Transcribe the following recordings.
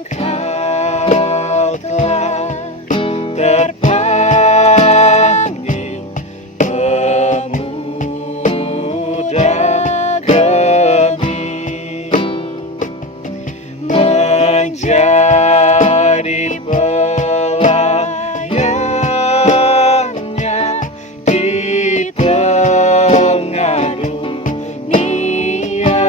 Engkau telah terpanggil pemuda Gemih menjadi pelayannya di tengah dunia.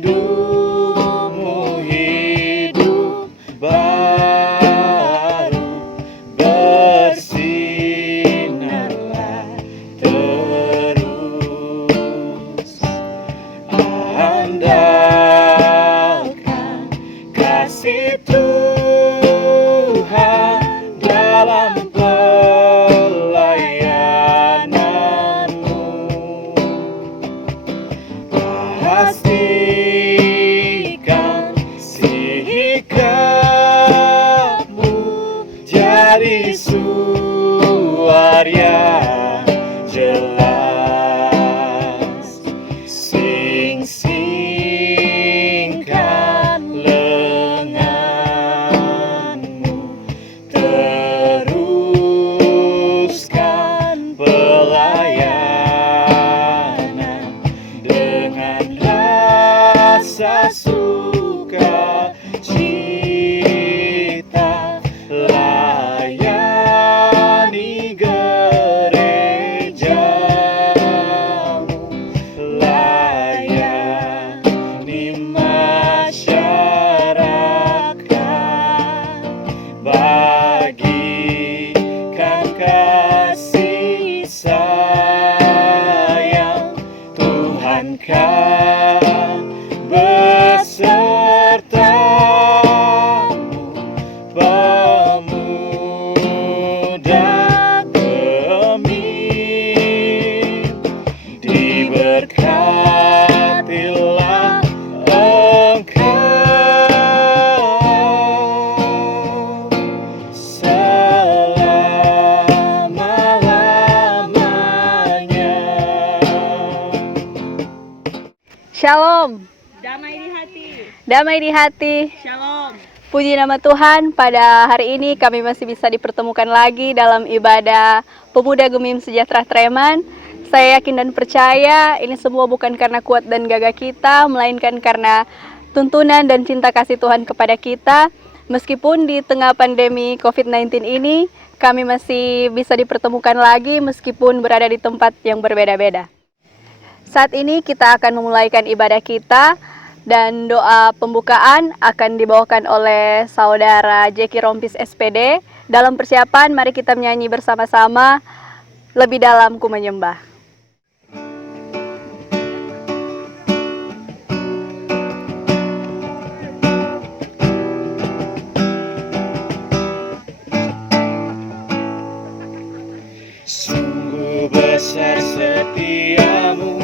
Hidupmu hidup baru, bersinarlah terus. Andalkan kasih Tuhan dalam pelayananmu. Pastikan sikapmu jadi suara yang jelas. Sing-singkan lenganmu, teruskan pelayanan dengan rasa sukacita. Layani gerejamu, layani masyarakat, bagikan kasih sayang. Tuhan kan besertamu, pemuda Gemih. Diberkatilah engkau selama-lamanya. Shalom, Damai di hati. damai di hati. Shalom. Puji nama Tuhan, pada hari ini kami masih bisa dipertemukan lagi dalam ibadah Pemuda Gemim Sejahtera Treman. Saya yakin dan percaya ini semua bukan karena kuat dan gagah kita, melainkan karena tuntunan dan cinta kasih Tuhan kepada kita. Meskipun di tengah pandemi COVID-19 ini, kami masih bisa dipertemukan lagi meskipun berada di tempat yang berbeda-beda. Saat ini kita akan memulaikan ibadah kita dan doa pembukaan akan dibawakan oleh Saudara Jeki Rompis SPD. Dalam persiapan, mari kita menyanyi bersama-sama Lebih Dalam Ku Menyembah. Sungguh besar setiamu,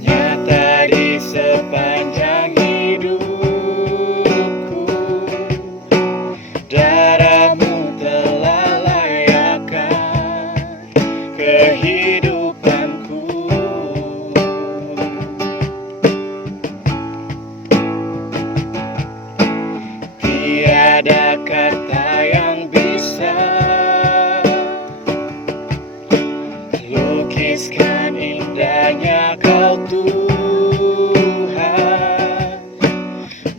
nyata di sepanjang hidupku. Darahmu telah layakkan kehidupanku. Tiada kata yang bisa lukiskan indahnya Kau Tuhan.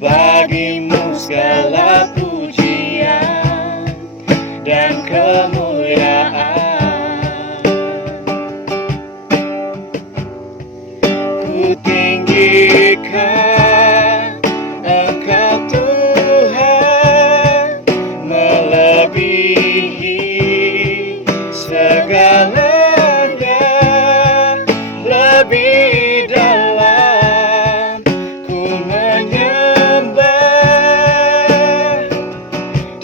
Bagimu segala pujian dan kemuliaan. Ku tinggikan Engkau Tuhan, melebihi segalanya. Lebih dalam ku menyembah,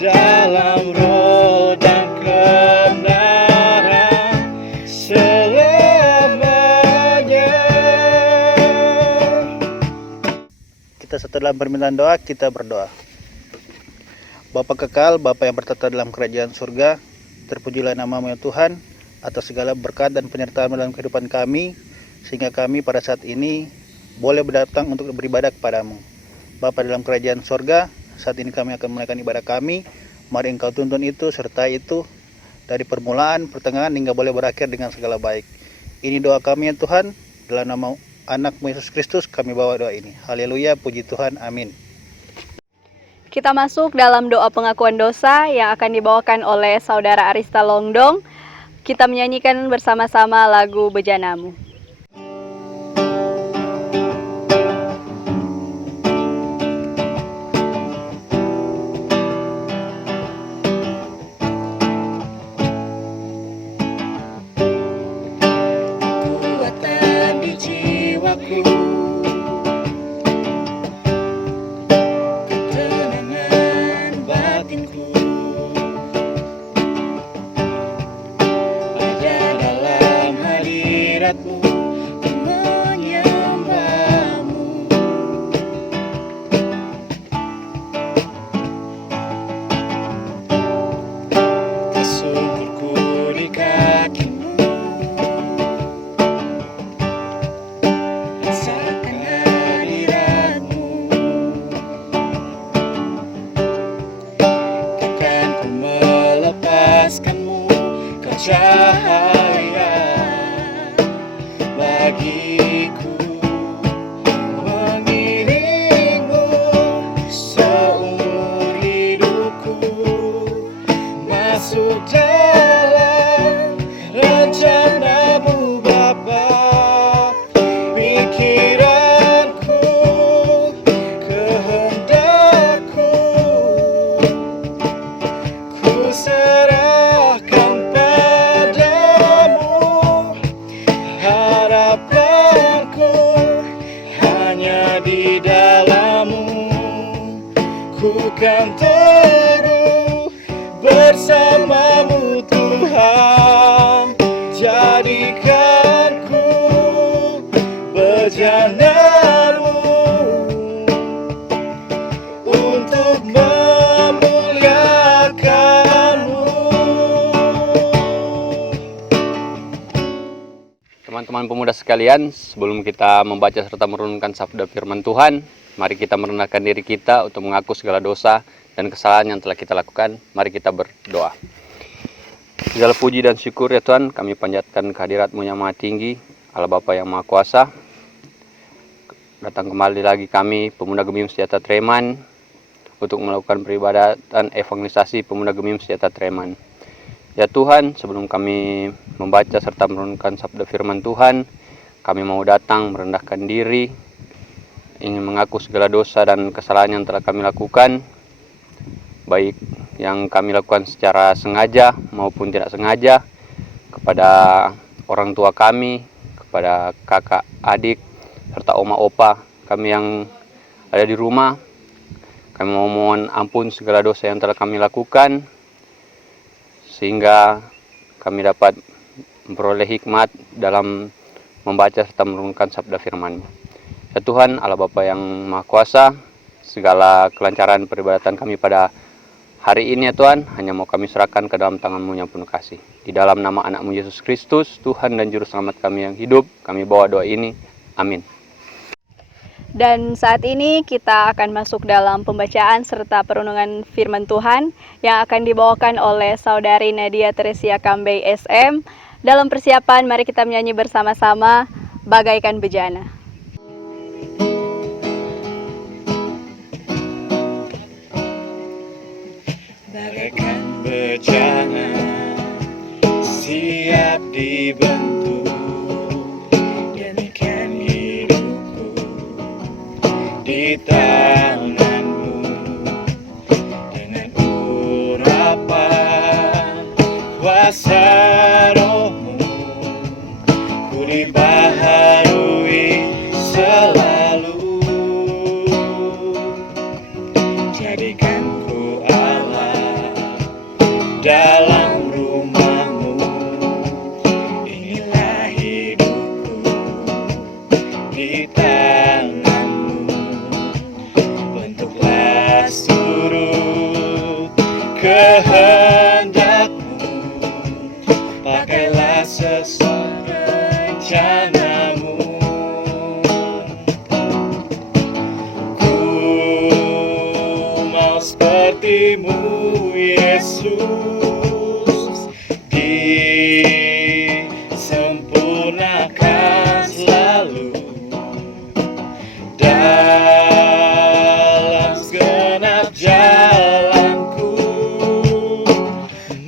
dalam roh dan kebenaran selamanya. Kita setelah permintaan doa, kita berdoa. Bapa kekal, Bapa yang bertata dalam kerajaan surga, Terpujilah nama-Mu ya Tuhan atas segala berkat dan penyertaan dalam kehidupan kami, sehingga kami pada saat ini boleh berdatang untuk beribadah kepada-Mu. Bapa dalam kerajaan sorga, saat ini kami akan menaikkan ibadah kami. Mari Engkau tuntun itu, sertai itu dari permulaan, pertengahan hingga boleh berakhir dengan segala baik. Ini doa kami ya Tuhan, dalam nama anak-Mu Yesus Kristus kami bawa doa ini. Haleluya, puji Tuhan, amin. Kita masuk dalam doa pengakuan dosa yang akan dibawakan oleh Saudara Arista Longdong. Kita menyanyikan bersama-sama lagu Bejanamu. Kekuatan di jiwaku, ketenangan batinku, ada dalam hadirat-Mu, ku menyembah-Mu. Tersungkurku di kaki-Mu, rasakan hadirat-Mu. Takkan ku melepaskan-Mu, Kau cahaya bagiku. Mengiring-Mu seumur hidupku, masuk dalam rencana-Mu Bapa. Pikiranku, kehendakku, ku serahkan padamu. Harapanku hanya di dalam-Mu, ku kan terus bersama-Mu Tuhan. Jadikanku bejana-Mu untuk memuliakan-Mu. Teman-teman pemuda sekalian, sebelum kita membaca serta merenungkan sabda firman Tuhan, mari kita merendahkan diri kita untuk mengaku segala dosa dan kesalahan yang telah kita lakukan. Mari kita berdoa. Segala puji dan syukur ya Tuhan, kami panjatkan kehadirat-Mu yang maha tinggi, Allah Bapa yang maha kuasa. Datang kembali lagi kami, pemuda Gemim Sejahtera Treman, untuk melakukan peribadatan evangelisasi pemuda Gemim Sejahtera Treman. Ya Tuhan, sebelum kami membaca serta merenungkan sabda firman Tuhan, kami mau datang merendahkan diri, ingin mengaku segala dosa dan kesalahan yang telah kami lakukan, baik yang kami lakukan secara sengaja maupun tidak sengaja, kepada orang tua kami, kepada kakak, adik, serta oma opa kami yang ada di rumah. Kami mau mohon ampun segala dosa yang telah kami lakukan, sehingga kami dapat memperoleh hikmat dalam membaca serta merenungkan sabda firman. Ya Tuhan, Allah Bapa yang Maha Kuasa, segala kelancaran peribadatan kami pada hari ini ya Tuhan, hanya mau kami serahkan ke dalam tangan-Mu yang penuh kasih. Di dalam nama anak-Mu Yesus Kristus, Tuhan dan Juru Selamat kami yang hidup, kami bawa doa ini. Amin. Dan saat ini kita akan masuk dalam pembacaan serta perenungan firman Tuhan yang akan dibawakan oleh Saudari Nadia Teresia Kambei SM. Dalam persiapan, mari kita menyanyi bersama-sama Bagaikan Bejana. Bagaikan bejana siap dibentuk, demikian hidupku di tangan-Mu. Dengan urapan kuasa Roh-Mu, ku dibaharui selalu. Jadikan ku Allah dalam rumah-Mu. Inilah hidupku di tangan-Mu. Bentuklah seluruh kehendak-Mu, kasih-Mu Yesus disempurnakan selalu dalam segenap jalanku,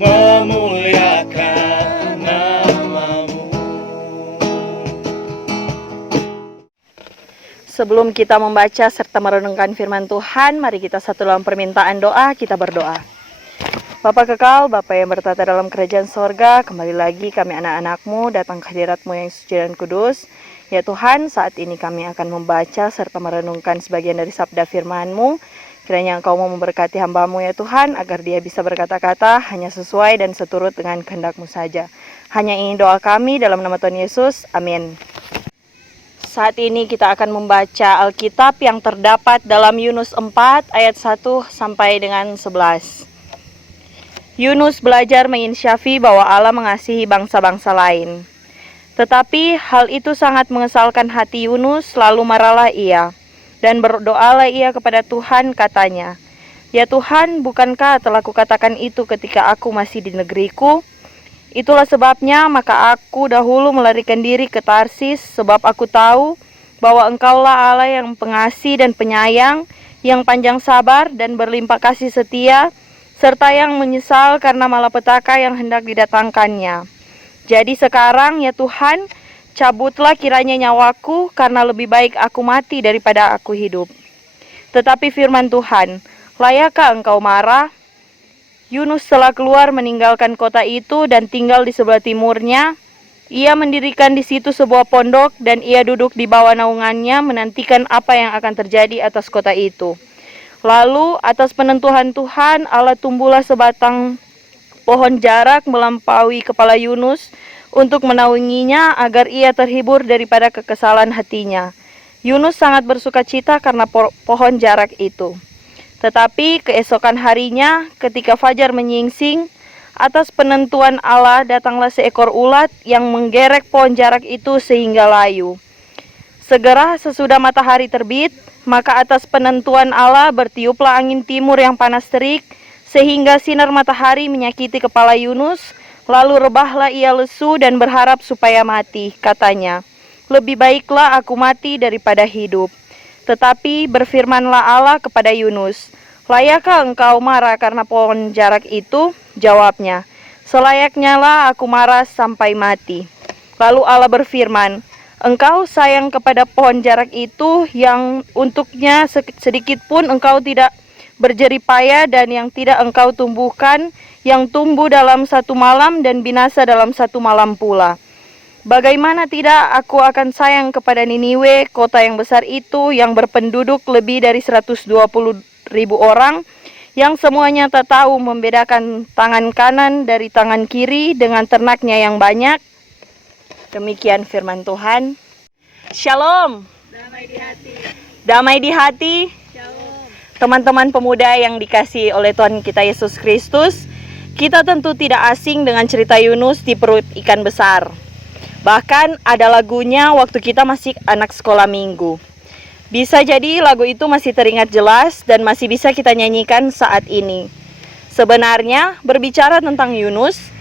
memuliakan nama-Mu. Sebelum kita membaca serta merenungkan firman Tuhan, mari kita satu dalam permintaan doa, kita berdoa. Bapa kekal, Bapa yang bertata dalam kerajaan sorga, kembali lagi kami anak-anak-Mu datang ke hadirat-Mu yang suci dan kudus. Ya Tuhan, saat ini kami akan membaca serta merenungkan sebagian dari sabda firman-Mu. Kiranya Engkau mau memberkati hamba-Mu ya Tuhan, agar dia bisa berkata-kata hanya sesuai dan seturut dengan kehendak-Mu saja. Hanya ini doa kami dalam nama Tuhan Yesus, amin. Saat ini kita akan membaca Alkitab yang terdapat dalam Yunus 4 ayat 1 sampai dengan 11. Yunus belajar menginsyafi bahwa Allah mengasihi bangsa-bangsa lain. Tetapi hal itu sangat mengesalkan hati Yunus, lalu marahlah ia. Dan berdoalah ia kepada Tuhan, katanya, "Ya Tuhan, bukankah telah kukatakan itu ketika aku masih di negeriku? Itulah sebabnya maka aku dahulu melarikan diri ke Tarsis, sebab aku tahu bahwa Engkaulah Allah yang pengasih dan penyayang, yang panjang sabar dan berlimpah kasih setia, serta yang menyesal karena malapetaka yang hendak didatangkannya. Jadi sekarang ya Tuhan, cabutlah kiranya nyawaku, karena lebih baik aku mati daripada aku hidup." Tetapi firman Tuhan, "Layakkah Engkau marah?" Yunus telah keluar meninggalkan kota itu dan tinggal di sebelah timurnya. Ia mendirikan di situ sebuah pondok dan ia duduk di bawah naungannya menantikan apa yang akan terjadi atas kota itu. Lalu atas penentuan Tuhan, Allah tumbuhlah sebatang pohon jarak melampaui kepala Yunus untuk menaunginya agar ia terhibur daripada kekesalan hatinya. Yunus sangat bersukacita karena pohon jarak itu. Tetapi keesokan harinya, ketika fajar menyingsing, atas penentuan Allah datanglah seekor ulat yang menggerek pohon jarak itu sehingga layu. Segera sesudah matahari terbit, maka atas penentuan Allah bertiuplah angin timur yang panas terik, sehingga sinar matahari menyakiti kepala Yunus, lalu rebahlah ia lesu dan berharap supaya mati. Katanya, "Lebih baiklah aku mati daripada hidup." Tetapi berfirmanlah Allah kepada Yunus, "Layakkah engkau marah karena pohon jarak itu?" Jawabnya, "Selayaknya lah aku marah sampai mati." Lalu Allah berfirman, "Engkau sayang kepada pohon jarak itu yang untuknya sedikit pun engkau tidak berjerih payah dan yang tidak engkau tumbuhkan, yang tumbuh dalam satu malam dan binasa dalam satu malam pula. Bagaimana tidak aku akan sayang kepada Niniwe, kota yang besar itu, yang berpenduduk lebih dari 120.000 orang, yang semuanya tak tahu membedakan tangan kanan dari tangan kiri dengan ternaknya yang banyak." Demikian firman Tuhan. Shalom. Damai di hati. Damai di hati. Shalom. Teman-teman pemuda yang dikasihi oleh Tuhan kita Yesus Kristus, kita tentu tidak asing dengan cerita Yunus di perut ikan besar. Bahkan ada lagunya waktu kita masih anak sekolah minggu. Bisa jadi lagu itu masih teringat jelas dan masih bisa kita nyanyikan saat ini. Sebenarnya berbicara tentang Yunus,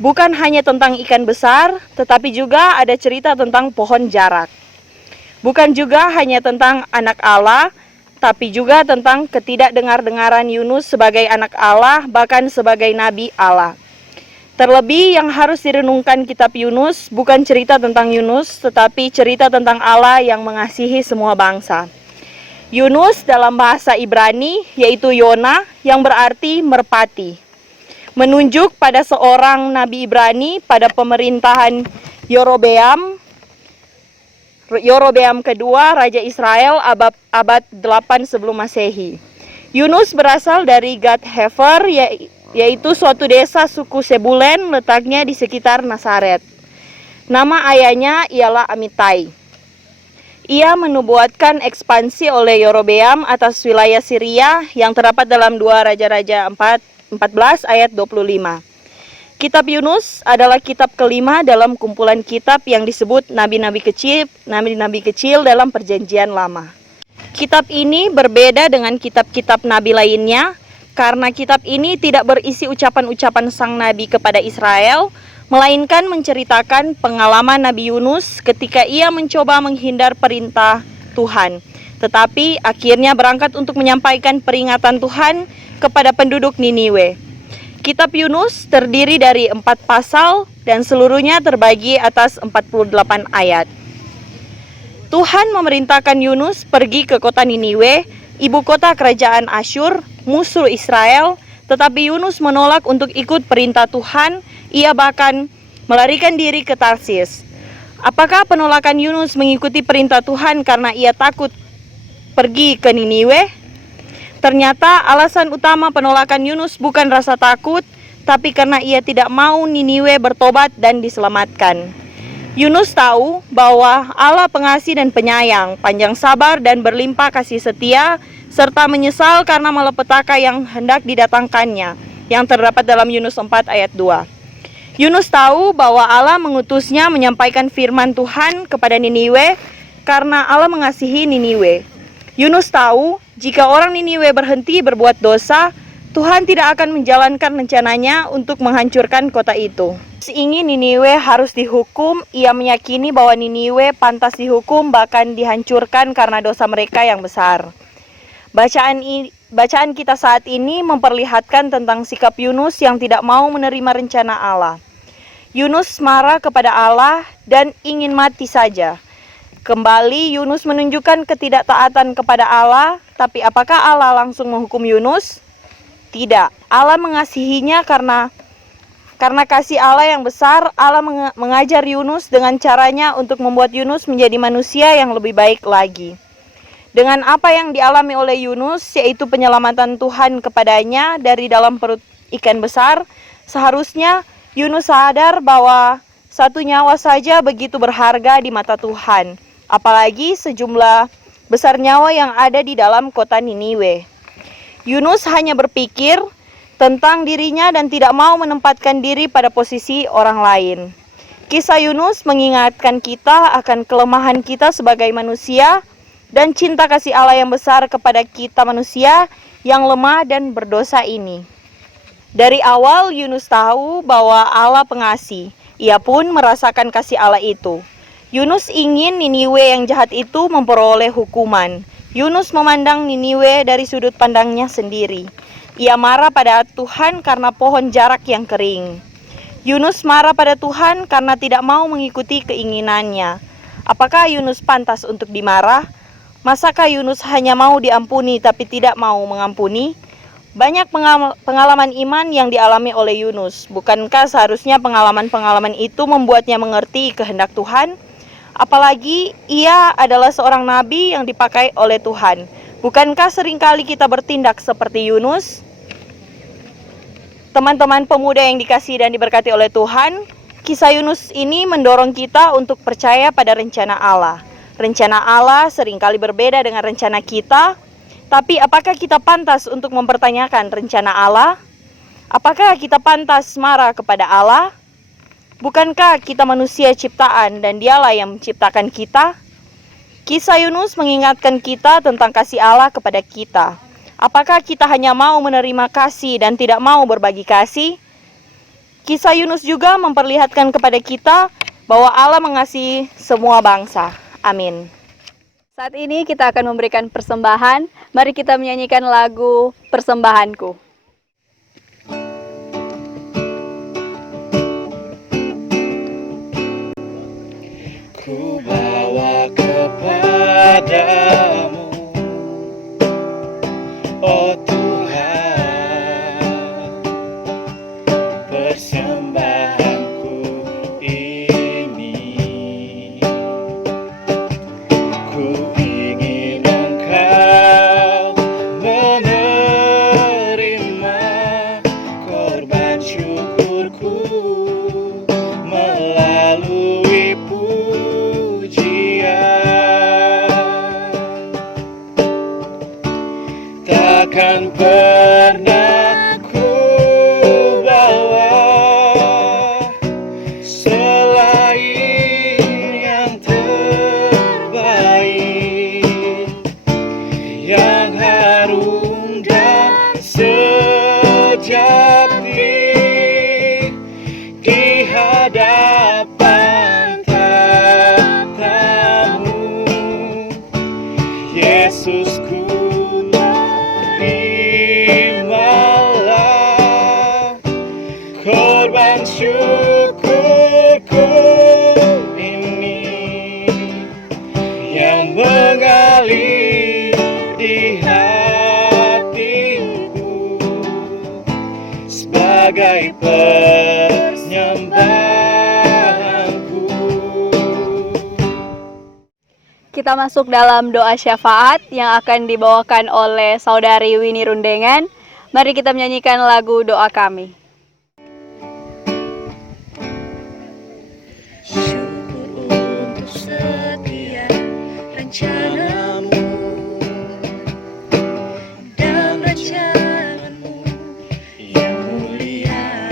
bukan hanya tentang ikan besar, tetapi juga ada cerita tentang pohon jarak. Bukan juga hanya tentang anak Allah, tapi juga tentang ketidakdengar-dengaran Yunus sebagai anak Allah, bahkan sebagai nabi Allah. Terlebih yang harus direnungkan kitab Yunus bukan cerita tentang Yunus, tetapi cerita tentang Allah yang mengasihi semua bangsa. Yunus dalam bahasa Ibrani yaitu Yona, yang berarti merpati, menunjuk pada seorang nabi Ibrani pada pemerintahan Yerobeam kedua, Raja Israel abad 8 sebelum Masehi. Yunus berasal dari Gad Hefer, yaitu suatu desa suku Sebulen, letaknya di sekitar Nazaret. Nama ayahnya ialah Amitai. Ia menubuatkan ekspansi oleh Yerobeam atas wilayah Syria yang terdapat dalam 2 Raja-Raja 14 ayat 25. Kitab Yunus adalah kitab kelima dalam kumpulan kitab yang disebut nabi-nabi kecil dalam Perjanjian Lama. Kitab ini berbeda dengan kitab-kitab nabi lainnya karena kitab ini tidak berisi ucapan-ucapan sang nabi kepada Israel, melainkan menceritakan pengalaman Nabi Yunus ketika ia mencoba menghindar perintah Tuhan, tetapi akhirnya berangkat untuk menyampaikan peringatan Tuhan kepada penduduk Niniwe. Kitab Yunus terdiri dari 4 pasal dan seluruhnya terbagi atas 48 ayat. Tuhan memerintahkan Yunus pergi ke kota Niniwe, ibu kota kerajaan Asyur, musuh Israel, tetapi Yunus menolak untuk ikut perintah Tuhan. Ia bahkan melarikan diri ke Tarsis. Apakah penolakan Yunus mengikuti perintah Tuhan karena ia takut pergi ke Niniwe? Ternyata alasan utama penolakan Yunus bukan rasa takut, tapi karena ia tidak mau Niniwe bertobat dan diselamatkan. Yunus tahu bahwa Allah pengasih dan penyayang, panjang sabar dan berlimpah kasih setia, serta menyesal karena malapetaka yang hendak didatangkannya, yang terdapat dalam Yunus 4 ayat 2. Yunus tahu bahwa Allah mengutusnya menyampaikan firman Tuhan kepada Niniwe karena Allah mengasihi Niniwe. Yunus tahu jika orang Niniwe berhenti berbuat dosa, Tuhan tidak akan menjalankan rencananya untuk menghancurkan kota itu. Ingin Niniwe harus dihukum, ia meyakini bahwa Niniwe pantas dihukum bahkan dihancurkan karena dosa mereka yang besar. Bacaan kita saat ini memperlihatkan tentang sikap Yunus yang tidak mau menerima rencana Allah. Yunus marah kepada Allah dan ingin mati saja. Kembali Yunus menunjukkan ketidaktaatan kepada Allah, tapi apakah Allah langsung menghukum Yunus? Tidak. Allah mengasihinya karena kasih Allah yang besar. Allah mengajar Yunus dengan caranya untuk membuat Yunus menjadi manusia yang lebih baik lagi. Dengan apa yang dialami oleh Yunus, yaitu penyelamatan Tuhan kepadanya dari dalam perut ikan besar, seharusnya Yunus sadar bahwa satu nyawa saja begitu berharga di mata Tuhan, apalagi sejumlah besar nyawa yang ada di dalam kota Niniwe. Yunus hanya berpikir tentang dirinya dan tidak mau menempatkan diri pada posisi orang lain. Kisah Yunus mengingatkan kita akan kelemahan kita sebagai manusia dan cinta kasih Allah yang besar kepada kita manusia yang lemah dan berdosa ini. Dari awal Yunus tahu bahwa Allah pengasih. Ia pun merasakan kasih Allah itu. Yunus ingin Niniwe yang jahat itu memperoleh hukuman. Yunus memandang Niniwe dari sudut pandangnya sendiri. Ia marah pada Tuhan karena pohon jarak yang kering. Yunus marah pada Tuhan karena tidak mau mengikuti keinginannya. Apakah Yunus pantas untuk dimarah? Masakah Yunus hanya mau diampuni tapi tidak mau mengampuni? Banyak pengalaman iman yang dialami oleh Yunus. Bukankah seharusnya pengalaman-pengalaman itu membuatnya mengerti kehendak Tuhan? Apalagi ia adalah seorang nabi yang dipakai oleh Tuhan. Bukankah seringkali kita bertindak seperti Yunus? Teman-teman pemuda yang dikasihi dan diberkati oleh Tuhan, kisah Yunus ini mendorong kita untuk percaya pada rencana Allah. Rencana Allah seringkali berbeda dengan rencana kita, tapi apakah kita pantas untuk mempertanyakan rencana Allah? Apakah kita pantas marah kepada Allah? Bukankah kita manusia ciptaan dan Dialah yang menciptakan kita? Kisah Yunus mengingatkan kita tentang kasih Allah kepada kita. Apakah kita hanya mau menerima kasih dan tidak mau berbagi kasih? Kisah Yunus juga memperlihatkan kepada kita bahwa Allah mengasihi semua bangsa. Amin. Saat ini kita akan memberikan persembahan. Mari kita menyanyikan lagu Persembahanku. Ku bawa kepadamu, oh Tuhan, persembahanku ini. Ku ingin Engkau menerima korban syukurku melalui takkan pernah ku bawa selain yang terbaik, yang harum dan sebagai penyembahanku. Kita masuk dalam doa syafaat yang akan dibawakan oleh Saudari Winnie Rundengan. Mari kita menyanyikan lagu doa kami. Syukur untuk setiap rencanamu dan rancanganmu yang mulia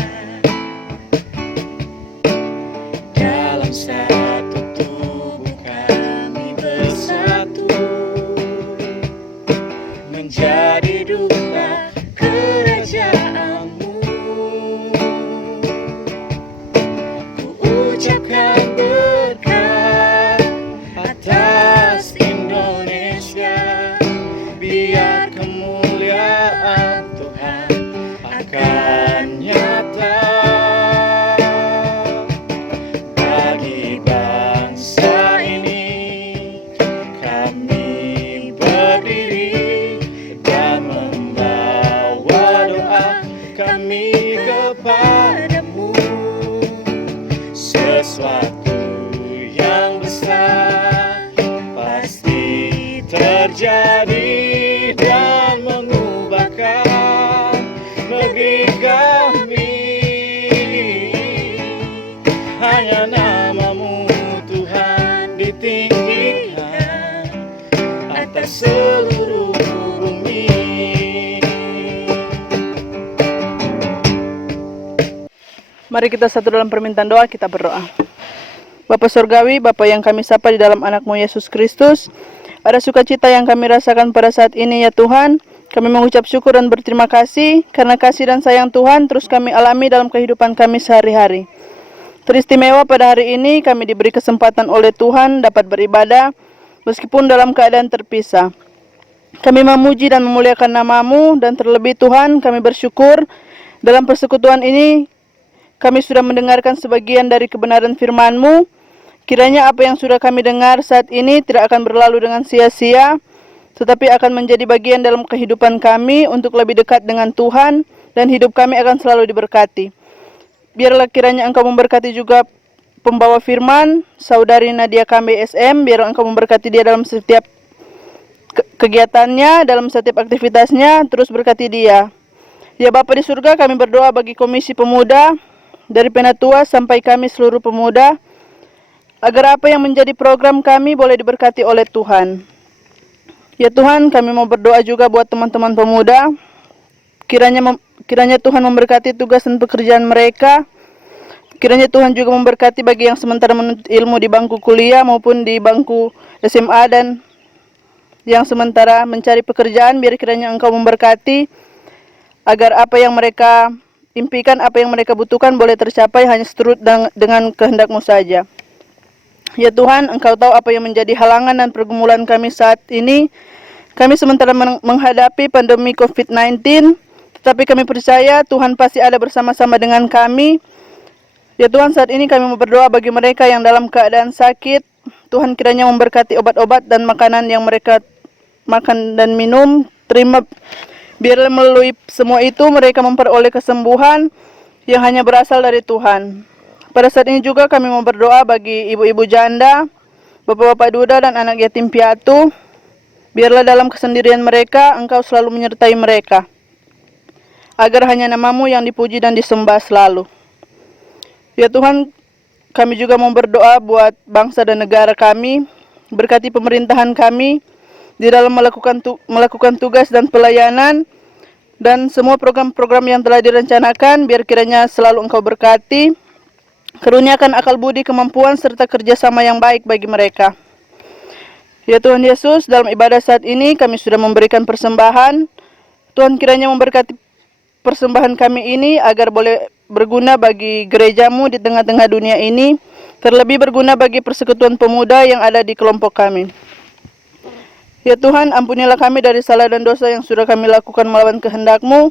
dalam satu tubuh kami bersatu menjadi duta kerajaanmu. Ku ucapkan berkat atas Indonesia, biar kemuliaan Tuhan akan nyata bagi bangsa ini. Kami berdiri dan membawa doa kami kepadamu. Sesuatu yang besar pasti terjadi dan mengubahkan negeri kami. Hanya namamu Tuhan ditinggikan atas seluruh bumi. Mari kita satu dalam permintaan doa, kita berdoa. Bapa Surgawi, Bapa yang kami sapa di dalam anak-Mu Yesus Kristus, ada sukacita yang kami rasakan pada saat ini ya Tuhan. Kami mengucap syukur dan berterima kasih karena kasih dan sayang Tuhan terus kami alami dalam kehidupan kami sehari-hari. Teristimewa pada hari ini kami diberi kesempatan oleh Tuhan dapat beribadah meskipun dalam keadaan terpisah. Kami memuji dan memuliakan nama-Mu dan terlebih Tuhan kami bersyukur dalam persekutuan ini kami sudah mendengarkan sebagian dari kebenaran firman-Mu. Kiranya apa yang sudah kami dengar saat ini tidak akan berlalu dengan sia-sia, tetapi akan menjadi bagian dalam kehidupan kami untuk lebih dekat dengan Tuhan, dan hidup kami akan selalu diberkati. Biarlah kiranya Engkau memberkati juga pembawa firman, Saudari Nadia Kambe SM, biar Engkau memberkati dia dalam setiap kegiatannya, dalam setiap aktivitasnya, terus berkati dia. Ya Bapa di surga, kami berdoa bagi Komisi Pemuda, dari Penatua sampai kami seluruh pemuda, agar apa yang menjadi program kami boleh diberkati oleh Tuhan. Ya Tuhan, kami mau berdoa juga buat teman-teman pemuda, kiranya Tuhan memberkati tugas dan pekerjaan mereka. Kiranya Tuhan juga memberkati bagi yang sementara menuntut ilmu di bangku kuliah maupun di bangku SMA, dan yang sementara mencari pekerjaan, biar kiranya Engkau memberkati agar apa yang mereka impikan, apa yang mereka butuhkan boleh tercapai hanya seturut dengan kehendak-Mu saja. Ya Tuhan, Engkau tahu apa yang menjadi halangan dan pergumulan kami saat ini. Kami sementara menghadapi pandemi COVID-19, tetapi kami percaya Tuhan pasti ada bersama-sama dengan kami. Ya Tuhan, saat ini kami mau berdoa bagi mereka yang dalam keadaan sakit. Tuhan kiranya memberkati obat-obat dan makanan yang mereka makan dan minum. Biarlah melalui semua itu mereka memperoleh kesembuhan yang hanya berasal dari Tuhan. Pada saat ini juga kami mau berdoa bagi ibu-ibu janda, bapak-bapak duda dan anak yatim piatu. Biarlah dalam kesendirian mereka Engkau selalu menyertai mereka, agar hanya nama-Mu yang dipuji dan disembah selalu. Ya Tuhan, kami juga mau berdoa buat bangsa dan negara kami. Berkati pemerintahan kami di dalam melakukan tugas dan pelayanan, dan semua program-program yang telah direncanakan, biar kiranya selalu Engkau berkati. Karuniakan akal budi, kemampuan, serta kerjasama yang baik bagi mereka. Ya Tuhan Yesus, dalam ibadah saat ini kami sudah memberikan persembahan. Tuhan kiranya memberkati persembahan kami ini agar boleh berguna bagi gereja-Mu di tengah-tengah dunia ini, terlebih berguna bagi persekutuan pemuda yang ada di kelompok kami. Ya Tuhan, ampunilah kami dari salah dan dosa yang sudah kami lakukan melawan kehendak-Mu.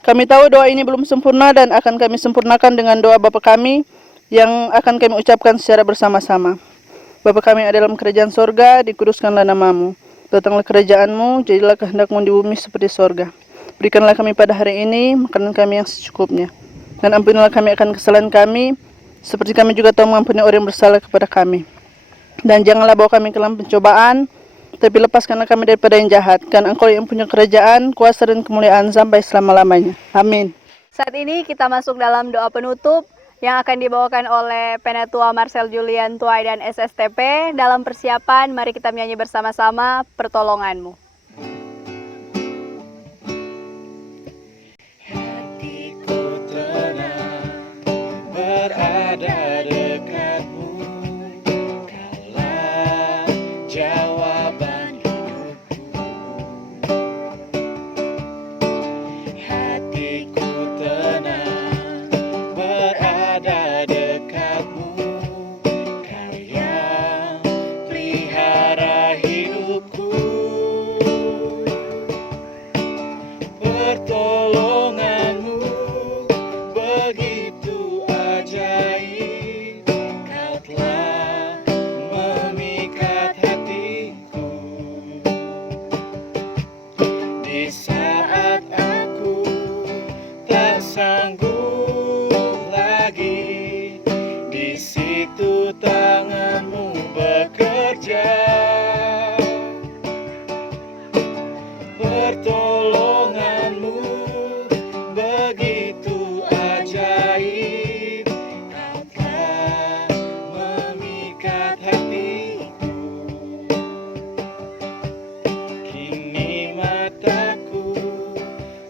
Kami tahu doa ini belum sempurna dan akan kami sempurnakan dengan doa Bapa kami yang akan kami ucapkan secara bersama-sama. Bapa kami yang ada dalam kerajaan sorga, dikuduskanlah nama-Mu. Datanglah kerajaan-Mu, jadilah kehendak-Mu di bumi seperti sorga. Berikanlah kami pada hari ini makanan kami yang secukupnya. dan ampunilah kami akan kesalahan kami, seperti kami juga tahu mengampuni orang yang bersalah kepada kami. Dan janganlah bawa kami ke dalam pencobaan, tapi lepaskanlah kami daripada yang jahat, karena Engkau yang punya kerajaan, kuasa dan kemuliaan sampai selama-lamanya. Amin. Saat ini kita masuk dalam doa penutup yang akan dibawakan oleh Penatua Marcel Julian Tuai dan SSTP. Dalam persiapan, mari kita menyanyi bersama-sama Pertolonganmu. Hatiku tenang berada dekatmu, Kaulah jawaban hidupku. Hatiku tenang berada dekatmu, Kau yang pelihara hidupku. Pertolonganmu begitu ajaib, Kau telah memikat hatiku. Di saat aku tak sanggup lagi, di situ tanganmu bekerja. Pertolonganmu begitu ajaib, Kau telah memikat hatiku. Kini mataku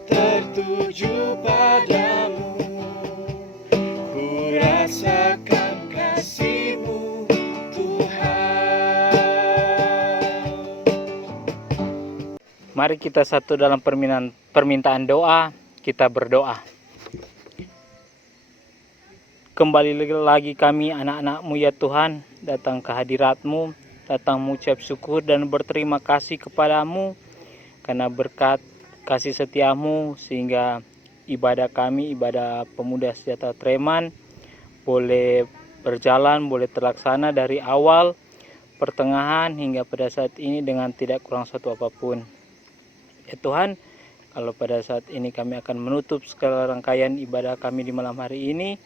tertuju padamu, ku rasakan kasih-Mu, Tuhan. Mari kita satu dalam permintaan doa, kita berdoa. Kembali lagi kami anak-anak-Mu ya Tuhan, datang ke hadirat-Mu, datang mengucap syukur dan berterima kasih kepada-Mu, karena berkat kasih setia-Mu sehingga ibadah kami, ibadah Pemuda Sejahtera Treman, boleh berjalan, boleh terlaksana dari awal, pertengahan hingga pada saat ini dengan tidak kurang satu apapun. Ya Tuhan, kalau pada saat ini kami akan menutup segala rangkaian ibadah kami di malam hari ini,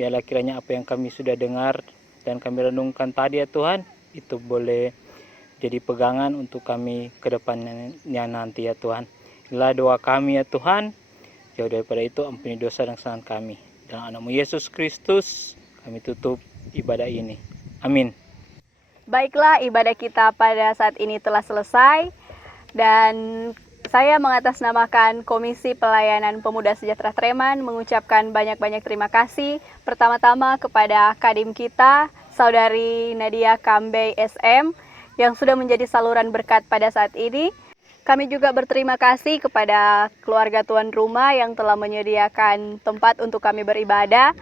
biarlah kiranya apa yang kami sudah dengar dan kami renungkan tadi ya Tuhan, itu boleh jadi pegangan untuk kami ke depannya nanti ya Tuhan. Inilah doa kami ya Tuhan, jauh daripada itu ampuni dosa dan kesalahan kami. Dalam nama Yesus Kristus kami tutup ibadah ini. Amin. Baiklah, ibadah kita pada saat ini telah selesai dan saya mengatasnamakan Komisi Pelayanan Pemuda Sejahtera Treman mengucapkan banyak-banyak terima kasih pertama-tama kepada Kadim kita, Saudari Nadia Kambe SM, yang sudah menjadi saluran berkat pada saat ini. Kami juga berterima kasih kepada keluarga tuan rumah yang telah menyediakan tempat untuk kami beribadah,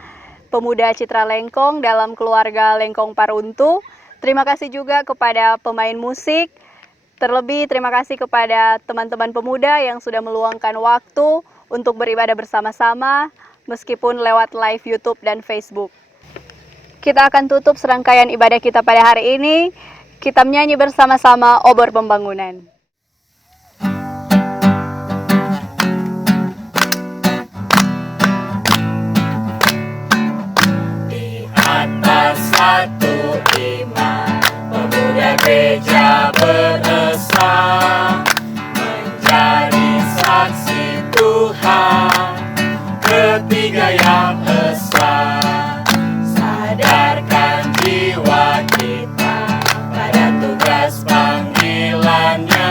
Pemuda Citra Lengkong dalam keluarga Lengkong Paruntu. Terima kasih juga kepada pemain musik. Terlebih terima kasih kepada teman-teman pemuda yang sudah meluangkan waktu untuk beribadah bersama-sama meskipun lewat live YouTube dan Facebook. Kita akan tutup serangkaian ibadah kita pada hari ini. Kita menyanyi bersama-sama Obor Pembangunan. Di atas satu iman, pemuda gereja beresa menjadi saksi Tuhan. Ketiga yang esa, sadarkan jiwa kita pada tugas panggilannya.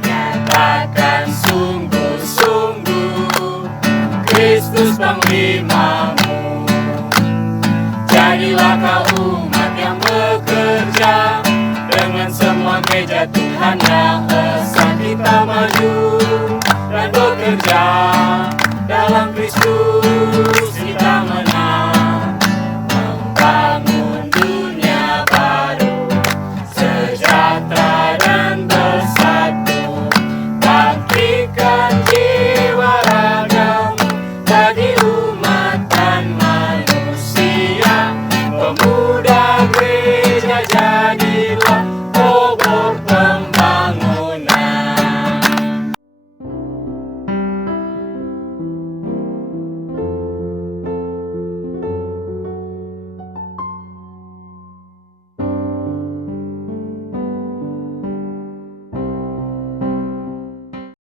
Nyatakan sungguh-sungguh Kristus Panglimamu. Jadilah kau umat yang bekerja dengan semua gereja Tuhan yang esa, kita maju